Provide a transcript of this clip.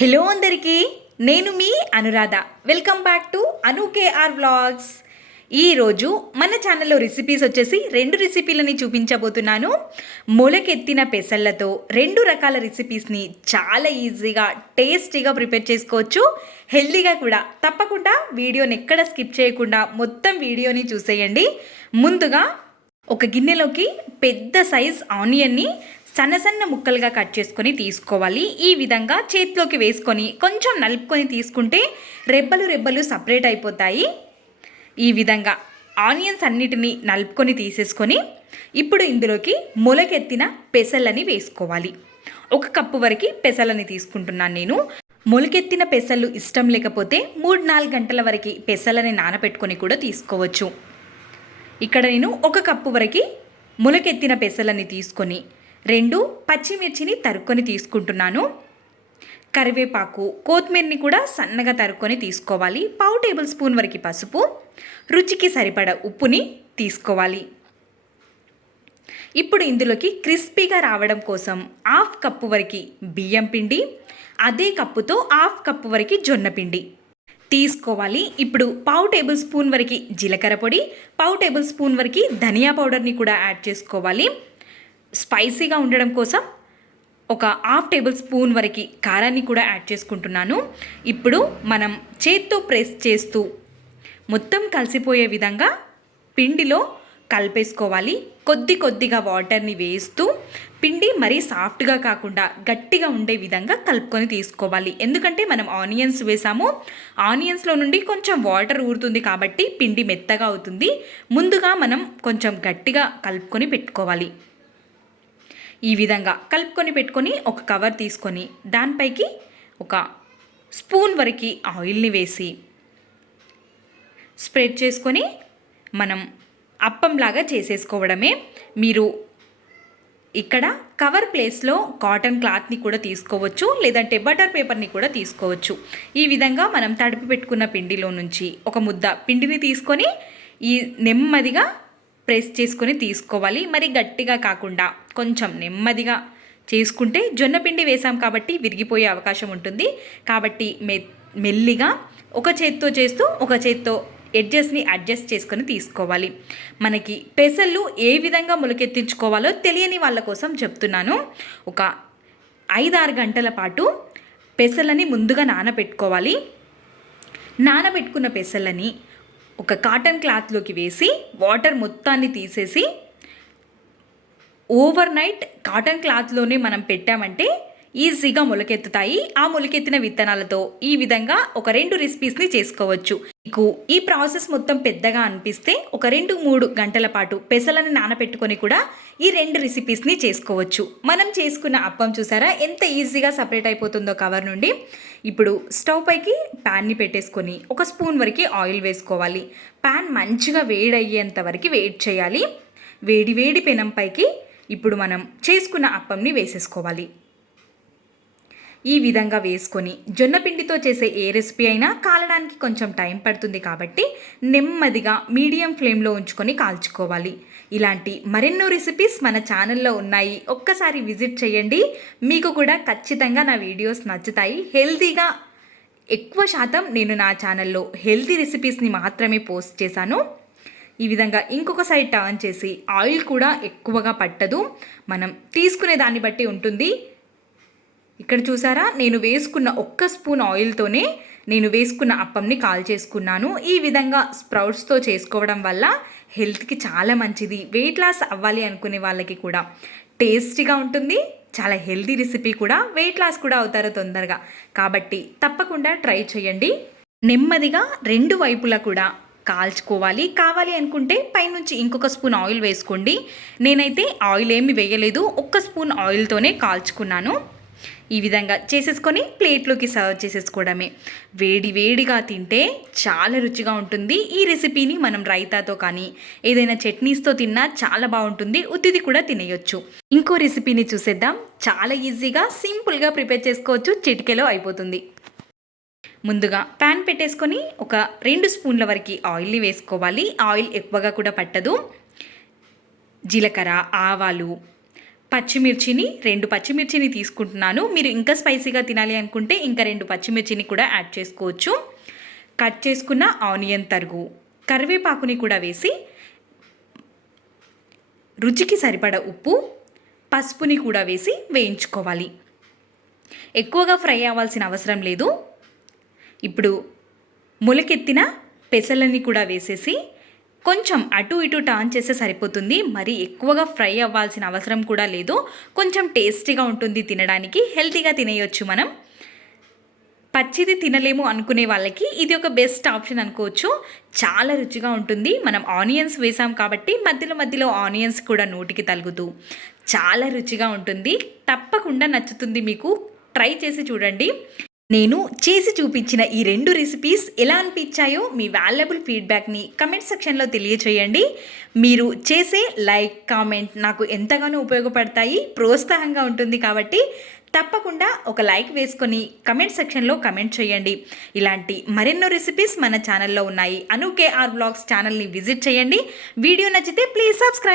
Hello అందరికీ నేను మీ Anuradha. Welcome back to Anu KR vlogs ఈరోజు మన ఛానల్లో రెసిపీస్ వచ్చేసి రెండు రెసిపీలని చూపించబోతున్నాను. మొలకెత్తిన పెసళ్ళతో రెండు రకాల రెసిపీస్ని చాలా ఈజీగా టేస్టీగా ప్రిపేర్ చేసుకోవచ్చు. హెల్దీగా కూడా. తప్పకుండా వీడియోని ఎక్కడ స్కిప్ చేయకుండా మొత్తం వీడియోని చూసేయండి. ముందుగా ఒక గిన్నెలోకి పెద్ద సైజ్ ఆనియన్ని సన్న సన్న ముక్కలుగా కట్ చేసుకొని తీసుకోవాలి. ఈ విధంగా చేతిలోకి వేసుకొని కొంచెం నలుపుకొని తీసుకుంటే రెబ్బలు రెబ్బలు సపరేట్ అయిపోతాయి. ఈ విధంగా ఆనియన్స్ అన్నిటినీ నలుపుకొని తీసేసుకొని ఇప్పుడు ఇందులోకి మొలకెత్తిన పెసలని వేసుకోవాలి. ఒక కప్పు వరకు పెసలని తీసుకుంటున్నాను నేను. మొలకెత్తిన పెసలు ఇష్టం లేకపోతే మూడు నాలుగు గంటల వరకు పెసలని నానబెట్టుకొని కూడా తీసుకోవచ్చు. ఇక్కడ నేను ఒక కప్పు వరకు మొలకెత్తిన పెసలని తీసుకొని రెండు పచ్చిమిర్చిని తరుక్కొని తీసుకుంటున్నాను. కరివేపాకు కొత్తిమీరని కూడా సన్నగా తరుక్కొని తీసుకోవాలి. పావు టేబుల్ స్పూన్ వరకు పసుపు. రుచికి సరిపడ ఉప్పుని తీసుకోవాలి. ఇప్పుడు ఇందులోకి క్రిస్పీగా రావడం కోసం హాఫ్ కప్పు వరకు బియ్యం పిండి అదే కప్పుతో హాఫ్ కప్పు వరకు జొన్న పిండి తీసుకోవాలి. ఇప్పుడు పావు టేబుల్ స్పూన్ వరకు జీలకర్ర పొడి పావు టేబుల్ స్పూన్ వరకు ధనియా పౌడర్ని కూడా యాడ్ చేసుకోవాలి. స్పైసీగా ఉండడం కోసం ఒక హాఫ్ టేబుల్ స్పూన్ వరకు కారాన్ని కూడా యాడ్ చేసుకుంటున్నాను. ఇప్పుడు మనం చేత్తో ప్రెస్ చేస్తూ మొత్తం కలిసిపోయే విధంగా పిండిలో కలిపేసుకోవాలి. కొద్ది కొద్దిగా వాటర్ని వేస్తూ పిండి మరీ సాఫ్ట్గా కాకుండా గట్టిగా ఉండే విధంగా కలుపుకొని తీసుకోవాలి. ఎందుకంటే మనం ఆనియన్స్ వేసాము. ఆనియన్స్లో నుండి కొంచెం వాటర్ ఊరుతుంది కాబట్టి పిండి మెత్తగా అవుతుంది. ముందుగా మనం కొంచెం గట్టిగా కలుపుకొని పెట్టుకోవాలి. ఈ విధంగా కలుపుకొని పెట్టుకొని ఒక కవర్ తీసుకొని దానిపైకి ఒక స్పూన్ వరకు ఆయిల్ని వేసి స్ప్రెడ్ చేసుకొని మనం అప్పంలాగా చేసేసుకోవడమే. మీరు ఇక్కడ కవర్ ప్లేస్లో కాటన్ క్లాత్ని కూడా తీసుకోవచ్చు లేదంటే బటర్ పేపర్ని కూడా తీసుకోవచ్చు. ఈ విధంగా మనం తడిపి పెట్టుకున్న పిండిలో నుంచి ఒక ముద్ద పిండిని తీసుకొని ఈ నెమ్మదిగా ప్రెస్ చేసుకొని తీసుకోవాలి. మరి గట్టిగా కాకుండా కొంచెం నెమ్మదిగా చేసుకుంటే జొన్న పిండి వేసాం కాబట్టి విరిగిపోయే అవకాశం ఉంటుంది. కాబట్టి మె మెల్లిగా ఒక చేత్తో చేస్తూ ఒక చేత్తో ఎడ్జెస్ని అడ్జస్ట్ చేసుకొని తీసుకోవాలి. మనకి పెసళ్ళు ఏ విధంగా మొలకెత్తించుకోవాలో తెలియని వాళ్ళ కోసం చెప్తున్నాను. ఒక ఐదారు గంటల పాటు పెసలని ముందుగా నానబెట్టుకోవాలి నానబెట్టుకున్న పెసలని ఒక కాటన్ క్లాత్లోకి వేసి వాటర్ మొత్తాన్ని తీసేసి ఓవర్ నైట్ కాటన్ క్లాత్లోనే మనం పెట్టామంటే ఈజీగా మొలకెత్తుతాయి. ఆ మొలకెత్తిన విత్తనాలతో ఈ విధంగా ఒక రెండు రెసిపీస్ని చేసుకోవచ్చు. మీకు ఈ ప్రాసెస్ మొత్తం పెద్దగా అనిపిస్తే ఒక రెండు మూడు గంటల పాటు పెసలను నానబెట్టుకొని కూడా ఈ రెండు రెసిపీస్ని చేసుకోవచ్చు. మనం చేసుకున్న అప్పం చూసారా? ఎంత ఈజీగా సపరేట్ అయిపోతుందో కవర్ నుండి. ఇప్పుడు స్టవ్ పైకి ప్యాన్ని పెట్టేసుకొని ఒక స్పూన్ వరకు ఆయిల్ వేసుకోవాలి. ప్యాన్ మంచిగా వేడయ్యేంత వరకు వేడి చేయాలి. వేడి వేడి పెనం పైకి ఇప్పుడు మనం చేసుకున్న అప్పంని వేసేసుకోవాలి. ఈ విధంగా వేసుకొని జొన్నపిండితో చేసే ఏ రెసిపీ అయినా కాలడానికి కొంచెం టైం పడుతుంది కాబట్టి నెమ్మదిగా మీడియం ఫ్లేమ్లో ఉంచుకొని కాల్చుకోవాలి. ఇలాంటి మరెన్నో రెసిపీస్ మన ఛానల్లో ఉన్నాయి. ఒక్కసారి విజిట్ చేయండి. మీకు కూడా ఖచ్చితంగా నా వీడియోస్ నచ్చుతాయి. హెల్తీగా ఎక్కువ శాతం నేను నా ఛానల్లో హెల్తీ రెసిపీస్ని మాత్రమే పోస్ట్ చేశాను. ఈ విధంగా ఇంకొక సైడ్ టర్న్ చేసి ఆయిల్ కూడా ఎక్కువగా పట్టదు. మనం తీసుకునే దాన్ని బట్టి ఉంటుంది. ఇక్కడ చూసారా? నేను వేసుకున్న ఒక్క స్పూన్ ఆయిల్తోనే నేను వేసుకున్న అప్పంని కాల్ చేసుకున్నాను. ఈ విధంగా స్ప్రౌట్స్తో చేసుకోవడం వల్ల హెల్త్కి చాలా మంచిది. వెయిట్ లాస్ అవ్వాలి అనుకునే వాళ్ళకి కూడా టేస్టీగా ఉంటుంది. చాలా హెల్తీ రెసిపీ కూడా వెయిట్ లాస్ కూడా అవుతారు తొందరగా. కాబట్టి తప్పకుండా ట్రై చేయండి. నెమ్మదిగా రెండు వైపులా కూడా కాల్చుకోవాలి. కావాలి అనుకుంటే పైనుంచి ఇంకొక స్పూన్ ఆయిల్ వేసుకోండి. నేనైతే ఆయిల్ ఏమి వేయలేదు. ఒక్క స్పూన్ ఆయిల్తోనే కాల్చుకున్నాను. ఈ విధంగా చేసేసుకొని ప్లేట్లోకి సర్వ్ చేసేసుకోవడమే. వేడి వేడిగా తింటే చాలా రుచిగా ఉంటుంది. ఈ రెసిపీని మనం రైతాతో కానీ ఏదైనా చట్నీస్తో తిన్నా చాలా బాగుంటుంది. ఉత్తిది కూడా తినేయొచ్చు. ఇంకో రెసిపీని చూసేద్దాం. చాలా ఈజీగా సింపుల్గా ప్రిపేర్ చేసుకోవచ్చు. చిటికెలో అయిపోతుంది. ముందుగా ప్యాన్ పెట్టేసుకొని ఒక రెండు స్పూన్ల వరకు ఆయిల్ని వేసుకోవాలి. ఆయిల్ ఎక్కువగా కూడా పట్టదు. జీలకర్ర ఆవాలు పచ్చిమిర్చిని రెండు పచ్చిమిర్చిని తీసుకుంటున్నాను. మీరు ఇంకా స్పైసీగా తినాలి అనుకుంటే ఇంకా రెండు పచ్చిమిర్చిని కూడా యాడ్ చేసుకోవచ్చు. కట్ చేసుకున్న ఆనియన్ తరుగు కరివేపాకుని కూడా వేసి రుచికి సరిపడ ఉప్పు పసుపుని కూడా వేసి వేయించుకోవాలి. ఎక్కువగా ఫ్రై అవ్వాల్సిన అవసరం లేదు. ఇప్పుడు మొలకెత్తిన పెసలని కూడా వేసేసి కొంచెం అటు ఇటు టర్న్ చేస్తే సరిపోతుంది. మరి ఎక్కువగా ఫ్రై అవ్వాల్సిన అవసరం కూడా లేదు. కొంచెం టేస్టీగా ఉంటుంది తినడానికి. హెల్తీగా తినేయొచ్చు మనం. పచ్చిది తినలేము అనుకునే వాళ్ళకి ఇది ఒక బెస్ట్ ఆప్షన్ అనుకోవచ్చు. చాలా రుచిగా ఉంటుంది. మనం ఆనియన్స్ వేసాం కాబట్టి మధ్యలో మధ్యలో ఆనియన్స్ కూడా నోటికి తలుగుతూ చాలా రుచిగా ఉంటుంది. తప్పకుండా నచ్చుతుంది మీకు. ట్రై చేసి చూడండి. నేను చేసి చూపించిన ఈ రెండు రెసిపీస్ ఎలా అనిపించాయో మీ వాల్యుబుల్ ఫీడ్బ్యాక్ని కమెంట్ సెక్షన్లో తెలియచేయండి. మీరు చేసే లైక్ కామెంట్ నాకు ఎంతగానో ఉపయోగపడతాయి ప్రోత్సాహంగా ఉంటుంది కాబట్టి తప్పకుండా ఒక లైక్ వేసుకొని కమెంట్ సెక్షన్లో కమెంట్ చేయండి. ఇలాంటి మరెన్నో రెసిపీస్ మన ఛానల్లో ఉన్నాయి. అను కేఆర్ బ్లాగ్స్ ఛానల్ని విజిట్ చేయండి. వీడియో నచ్చితే ప్లీజ్ సబ్స్క్రైబ్